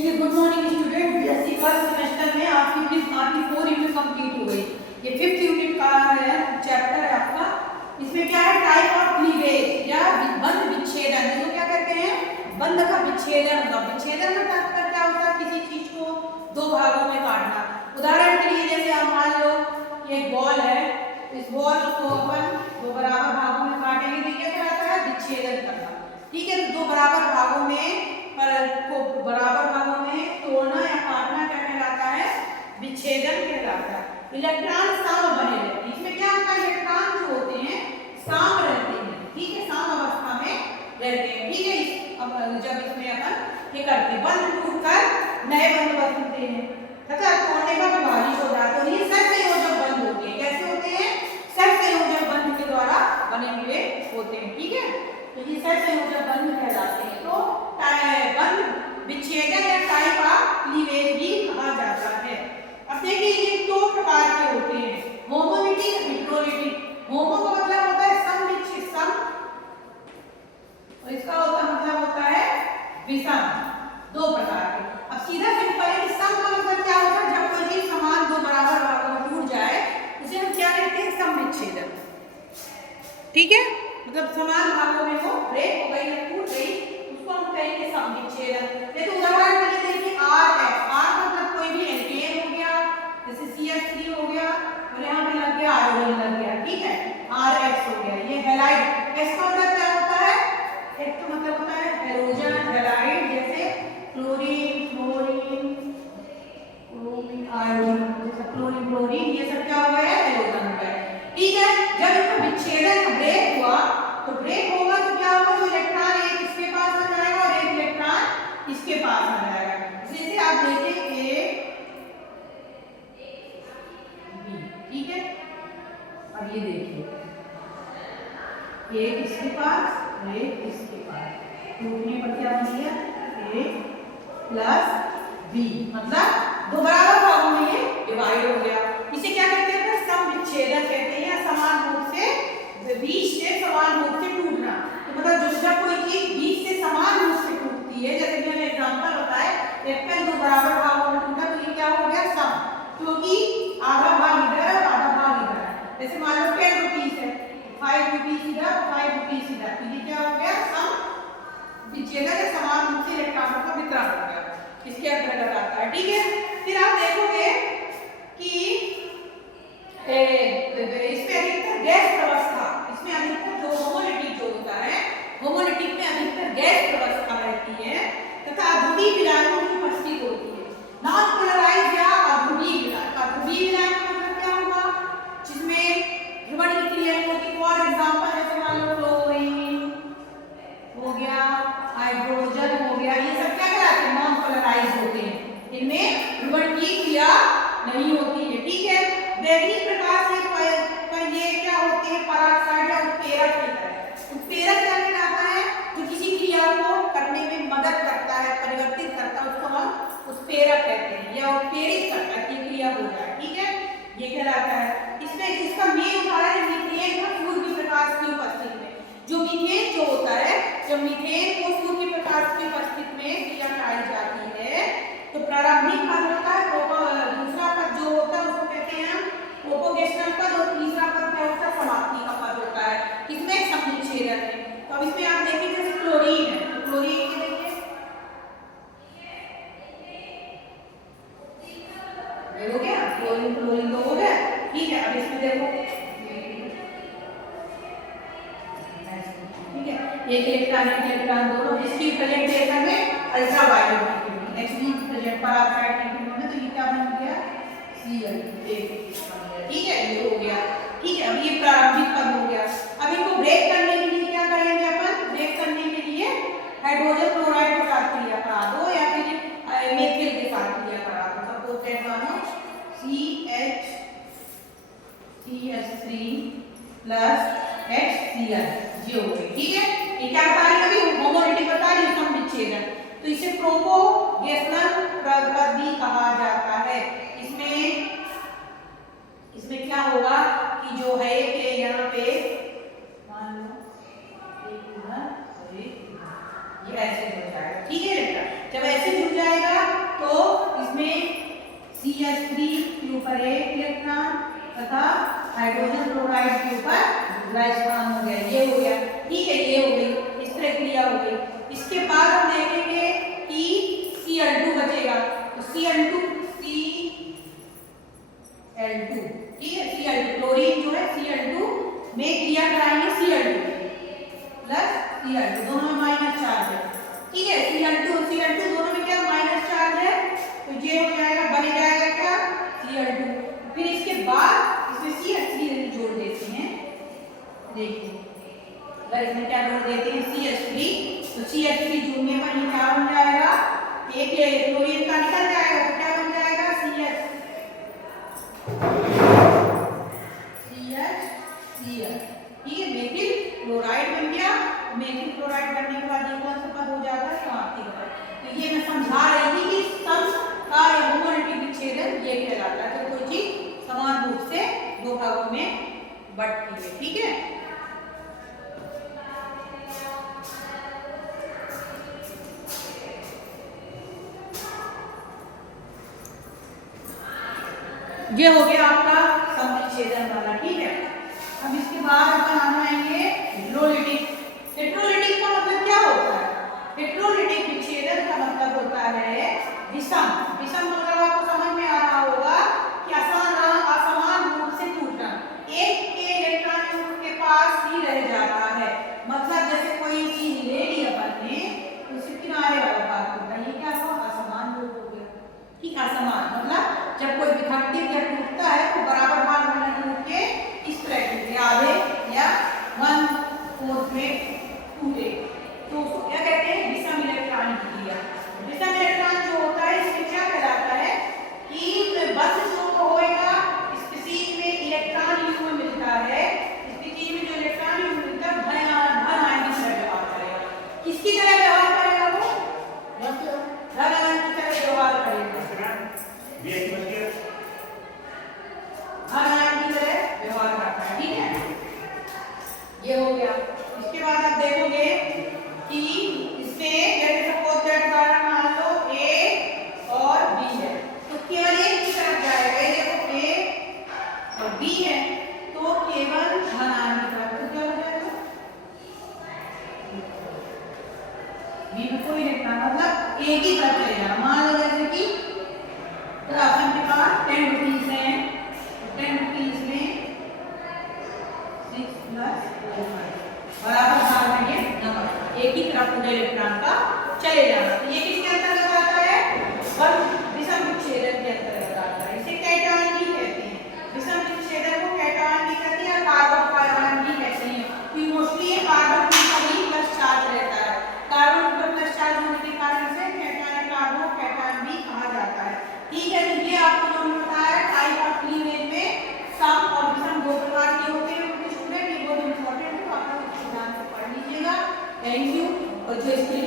चलिए good morning student. BSc first semester में आपकी 4 यूनिट कंप्लीट हो गई। ये 5th यूनिट का है चैप्टर है आपका। इसमें क्या है, टाइप ऑफ क्लीवेज या बंध विच्छेदन। इसको क्या कहते हैं, बंध का विच्छेदन। विच्छेदन का तात्पर्य क्या होता है, किसी चीज को दो भागों में काटना। उदाहरण के लिए जैसे आप मान लो ये बॉल है, इस बॉल को अपन दो बराबर भागों में काटेंगे तो क्या कहलाता है, विच्छेदन करना। ठीक है, तो दो बराबर भागों में को बराबर भागों में तोड़ना या काटना क्या कहलाता है, विच्छेदन कहलाता है। इलेक्ट्रॉन साम बने रहते हैं। इसमें क्या होता है, इलेक्ट्रॉन जो होते हैं साम रहते हैं। ठीक है, साम अवस्था में रहते हैं। ठीक है, जब इसमें अपन ये करते हैं, बंध टूटकर नए बंध बनते हैं तथा तोड़ने का विभाजित हो जाता है। ये सहसंयोजक बंध होते हैं। कैसे होते हैं, सहसंयोजक बंध के द्वारा बने हुए होते हैं। ठीक है, तो ये सहसंयोजक बंध कहलाते हैं। तो बंध विच्छेदन या टाइप ऑफ क्लीवेज भी कहा जाता है। अब देखिए ये दो प्रकार के होते हैं, होमोलिटिक, हेटेरोलिटिक। होमो का मतलब होता है समविच्छेद, सम, और इसका मतलब होता है विषम। दो प्रकार के। अब सीधा सिंपल है कि सम का मतलब क्या होता है, जब कोई चीज समान दो बराबर भागों में टूट जाए उसे हम क्या कहते हैं, समविच्छेदन। ठीक है, मतलब समान भागों में वो ब्रेक हो गई या टूट गई, उसको हम कहेंगे समविच्छेदन। जैसे उदाहरण के लिए देखिए RX, R मतलब कोई भी एल्केन हो गया, जैसे CH3 हो गया और यहाँ पे लग गया आयोडीन लग गया। ठीक है, RX हो गया। ये हैलाइड, इसका मतलब क्या होता है, एक तो मतलब होता है हैलोजन, हैलाइड, जैसे क्लोरीन, फ्लोरीन, क्रोमीन, आयोडीन, जैसे क्लोरीन, क्लोरीन, ये सब क्या हो गया, हैलोजन हो गया। ठीक है, जब इसका विच्छेदन ब्रेक हुआ तो ब्रेक होगा तो क्या होगा, जो इलेक्ट्रॉन एक इसके पास आ जाएगा और एक इलेक्ट्रॉन इसके पास आ जाएगा। जैसे आप देखें A B, ठीक है। अब ये देखिए एक इसके पास और एक इसके पास, टूटने पर क्या बन गया, A प्लस B, मतलब दो बराबर भागों में ये डिवाइड हो गया। इसे क्या कहते हैं, समविच्छेदन कहते हैं, या समान रूप से बीच से समान रूप से टूटना। तो मतलब जब कोई चीज बीच से समान रूप से टूटती है, जैसे कि हमें एग्जांपल होता है एक पेन दो बराबर भागों में टूटा तो ये क्या हो गया, सम, क्योंकि आधा भाग इधर है और आधा भाग इधर है। जैसे मान लो 10 रुपीस है, 5 रुपीस इधर, 5 रुपीस इधर, तो ये क्या हो गया, सम विच्छेदन या समान रूप से इलेक्ट्रॉनों का वितरण हो गया, इसके अंतर्गत आता है। ठीक है, फिर आप देखोगे कि इसमें अधिकतर गैस प्रवस्था, इसमें अधिकतर जो होमोलिटिक जो होता है, होमोलिटिक में अधिकतर गैस प्रवस्था रहती है तथा अध्रुवीय विलायकों की उपस्थिति होती है। नॉन पोलराइज्ड या अध्रुवीय विलायक, अध्रुवीय विलायक का मतलब क्या होगा, जिसमें ध्रुवण की क्रिया होती है। फॉर एग्जांपल जैसे मान लो क्लोरीन हो गया, हाइड्रोजन हो गया, ये सब क्या कहलाते हैं, नॉन पोलराइज्ड होते हैं, इनमें ध्रुवण की क्रिया नहीं होती है। ठीक है, वैदिक प्रकार से ये क्या होते हैं, पराक्साइड या उत्प्रेरक की तरह। उत्प्रेरक क्या कहलाता है, जो किसी क्रिया को करने में मदद करता है, परिवर्तित करता है, उसको हम उत्प्रेरक कहते हैं, या उत्प्रेरित करता है कि क्रिया हो जाए। ठीक है, ये कहलाता है। इसमें इसका मेन उदाहरण मीथेन का सूर्य की प्रकाश की उपस्थिति में, जो मीथेन जो होता है, जब मीथेन को सूर्य की प्रकाश की उपस्थिति में क्रिया कराई जाती है तो प्रारंभिक पद होता है, दूसरा पद जो होता है उसको कहते हैं हम प्रोपोगेशनल पद, और तीसरा पद क्या होता है, समाप्ति का पद होता है। इसमें समविच्छेदन है। तो अब इसमें आप देखिए जैसे क्लोरीन है, तो क्लोरीन के देखिए ये हो गया, क्लोरीन क्लोरीन दो हो गया। ठीक है, अब इसमें देखो ठीक है, एक इलेक्ट्रॉन दोनों, इसकी प्रेजेंटेशन में अल्ट्रावायलेट एक्सवी प्रेजेंट पराक्साइड में, तो ये क्या बन गया, Cl, ठीक है, ये हो गया। ठीक है, अब ये प्रारंभिक पद हो गया। अब इनको ब्रेक करने के लिए क्या करेंगे अपन, ब्रेक करने के लिए हाइड्रोजन क्लोराइड के साथ क्रिया करा दो या फिर मेथिल के साथ क्रिया करा दो। सपोज दैट मानो CH3 प्लस HCl, ये हो गई। ठीक है, ये क्या बता रही है, अभी होमोलिटिक बता रही है, समविच्छेदन। तो इसे प्रोपोगेशनल पद भी कहा जाता है। इसमें क्या होगा कि जो है कि यहाँ पे मान लो एक इधर और एक इधर, ये ऐसे हो जाएगा। ठीक है बेटा, जब ऐसे जुड़ जाएगा था हाइड्रोजन क्लोराइड के ऊपर ग्लाइस फॉर्म हो गया, ये हो गया। ठीक है, ये हो गई, इस तरह क्रिया हो गई। इसके बाद हम देखेंगे कि Cl2 बचेगा, तो Cl2 ठीक है, Cl2 क्लोरीन जो है Cl2 में क्रिया कराएंगे Cl2 प्लस Cl2, दोनों में माइनस चार्ज है। ठीक है, Cl2 दोनों में क्या माइनस चार्ज है, तो ये हो जाएगा, बन जाएगा क्या Cl2। फिर इसके बाद इसमें CH3 जोड़ देते हैं। देखिए अगर इसमें क्या जोड़ देते हैं CH3, तो CH3 जोड़ने पर ये क्या बन जाएगा, एक क्लोरीन का निकल जाएगा, तो क्या बन जाएगा CH। ठीक है, मेथिल क्लोराइड बन गया। मेथिल क्लोराइड बनने के बाद ये कौन सा पद हो जाता है, समाप्ति का पद। तो ये मैं समझा रही थी कि सम का या होमोलैटिक विच्छेदन ये कहलाता है, तो कोई चीज समान रूप से दो भागों में बंटती है। ठीक है, ये हो गया आपका समविच्छेदन वाला। ठीक है, अब इसके बाद अपन आ जाएंगे हेटेरोलिटिक। हेटेरोलिटिक का मतलब क्या होता है, हेटेरोलिटिक विच्छेदन का मतलब होता है विषम। विषम मतलब आपको समझ में आ रहा होगा कि असमान रूप से टूटना, एक के इलेक्ट्रॉन के पास ही रह जाता है। मतलब जैसे कोई चीज ले ली अपन ने, उसके किनारे वाला भाग टूटा, ये क्या हुआ, असमान रूप हो गया। ठीक, असमान मतलब जब कोई विखंडित या टूटता है तो बराबर भाग में टूट के इस तरह टूटे, आधे या 1/4 में टूटे, तो उसको क्या कहते हैं, विषम इलेक्ट्रॉनिक क्रिया। विषम इलेक्ट्रॉन जो होता है इसमें क्या कहलाता है कि बंध जो होएगा स्पीशीज में इलेक्ट्रॉन युग्म मिलता है, स्पीशीज में जो इलेक्ट्रॉन युग्म मिलता है धन आयन की तरह व्यवहार करेगा। किसकी तरह व्यवहार करेगा, वो धन आयन की तरह व्यवहार करेगा, धन आयन की तरह व्यवहार करता है। ठीक है, ये हो गया। इसके बाद आप देखोगे कि इसमें जैसे सपोज दैट उदाहरण मान लो A और B है, तो केवल एक की तरफ जाएगा। ये देखो A और B है, तो केवल धन आयन की तरफ, तो क्या हो जाएगा B में कोई इलेक्ट्रॉन, मतलब A की तरफ चले जाना। मान लो जैसे कि तो अपन के पास 10 रुपीज है, 10 रुपीज में 6 प्लस 4 बराबर भाग में ये नंबर, एक ही तरफ पूरे इलेक्ट्रॉन का चले जाना। तो ये किसके अंतर्गत आता है, विषम विच्छेदन के अंतर्गत आता है। इसे कैटायन भी कहते हैं, विषम विच्छेदन को कैटायन भी कहते हैं और कार्बोकार्बन भी कहते हैं, क्योंकि मोस्टली ये कार्बन पर ही प्लस चार्ज रहता है। कार्बन पर प्लस चार्ज होने के कारण से कैटायन कार्बोकैटायन भी कहा जाता है। ठीक है, तो ये आपको जो बताया टाइप ऑफ क्लीवेज में सम और विषम दो प्रकार के होते हैं। स्टूडेंट ये बहुत इंपॉर्टेंट है, तो आप लोग ध्यान से पढ़ लीजिएगा। Thank you. और जो इसकी